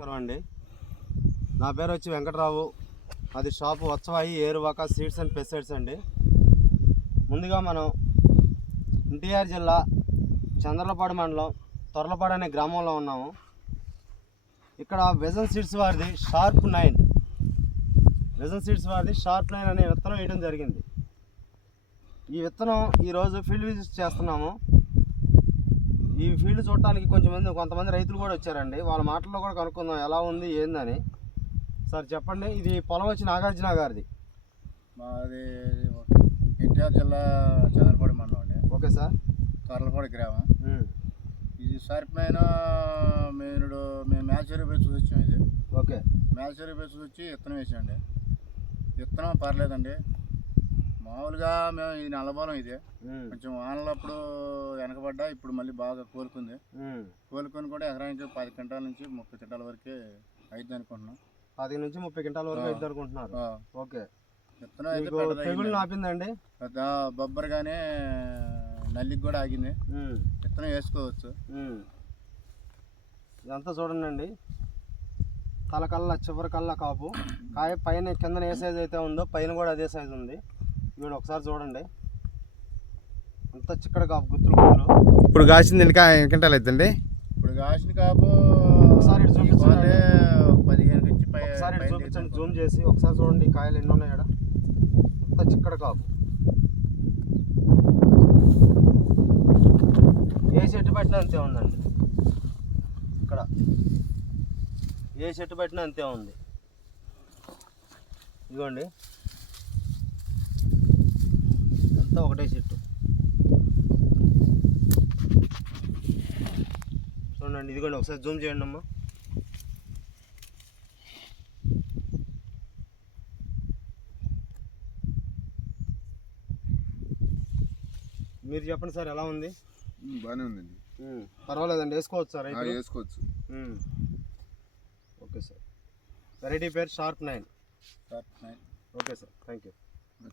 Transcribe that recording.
నమస్కారం అండి. నా పేరు వచ్చి వెంకటరావు. అది షాపు వచ్చవాయి ఏరువాక సీడ్స్ అండ్ పెసైడ్స్ అండి. ముందుగా మనం ఎన్టీఆర్ జిల్లా చంద్రలపాడు మండలం తొరలపాడు అనే గ్రామంలో ఉన్నాము. ఇక్కడ వెజన్ సీడ్స్ వారిది షార్ప్ నైన్. వెజన్ సీడ్స్ వారిది షార్ప్ నైన్ అనే విత్తనం వేయడం జరిగింది. ఈ విత్తనం ఈరోజు ఫీల్డ్ విజిట్ చేస్తున్నాము. ఈ ఫీల్డ్ చూడటానికి కొంచెం మంది కొంతమంది రైతులు కూడా వచ్చారండి. వాళ్ళ మాటల్లో కూడా కనుక్కుందాం ఎలా ఉంది ఏందని. సార్ చెప్పండి. ఇది పొలం వచ్చి నాగార్జున గారిది. మాది ఎన్టీఆర్ జిల్లా చంద్రపాడు మండలం అండి. Okay sir. కర్లపాడు గ్రామం. ఇది సరిపోయిన మేము మేము మ్యాచరీ పోయి చూసొచ్చాం ఇది. ఓకే. మ్యాచరీ పోయి చూసొచ్చి విత్తనం వేసాండి విత్తనం పర్లేదండి. మామూలుగా మేము ఇది నల్లబలం ఇది. కొంచెం వానలప్పుడు వెనకబడ్డా ఇప్పుడు మళ్ళీ బాగా కోలుకుంది. కోలుకొని కూడా ఎకరానికి పది క్వింటాల నుంచి ముప్పై క్వింటాల వరకే అయింది అనుకుంటున్నాం. పది నుంచి ముప్పై క్వింటాల వరకు ఆ. అయితే అనుకుంటున్నారు. ఓకే. విత్తనం. తెగుళ్ళు పెద్ద బొబ్బరిగానే నల్లికి కూడా ఆగింది. విత్తనం వేసుకోవచ్చు. ఇదంతా చూడండి తలకల్లా చివరి కల్లా కాపు. కాయ పైన కింద ఏ సైజు అయితే ఉందో పైన కూడా అదే సైజు ఉంది. మీరు ఒకసారి చూడండి. అంత చిక్కడ కాపు గుత్తులు గుత్తులు. ఇప్పుడు కాసింది ఎన్ని కా- ఎన్ని క్వింటాలు అవుతుంది ఇప్పుడు కాసిన కాపు ఒకసారి ఇటు చూపించండి. పదిహేను నుంచి పై ఒకసారి ఇటు చూపించండి. జూమ్ చేసి ఒకసారి చూడండి ఈ కాయలు ఎన్ని ఉన్నాయి ఇక్కడ అంత చిక్కడ కాపు ఏ చెట్టు పెట్టినా అంతే ఉందండి. ఇక్కడ. ఏ చెట్టు పెట్టినా అంతే ఉంది. ఇదిగోండి. అంతా ఒకటే చెట్టు. చూడండి ఇదిగోండి ఒకసారి జూమ్ చేయండి అమ్మా. మీరు చెప్పండి సార్ ఎలా ఉంది? బాగానే ఉందండి. పర్వాలేదండి వేసుకోవచ్చు సార్ వేసుకోవచ్చు. Okay sir. వెరైటీ పేరు sharp nine. Sir, nine. Okay sir thank you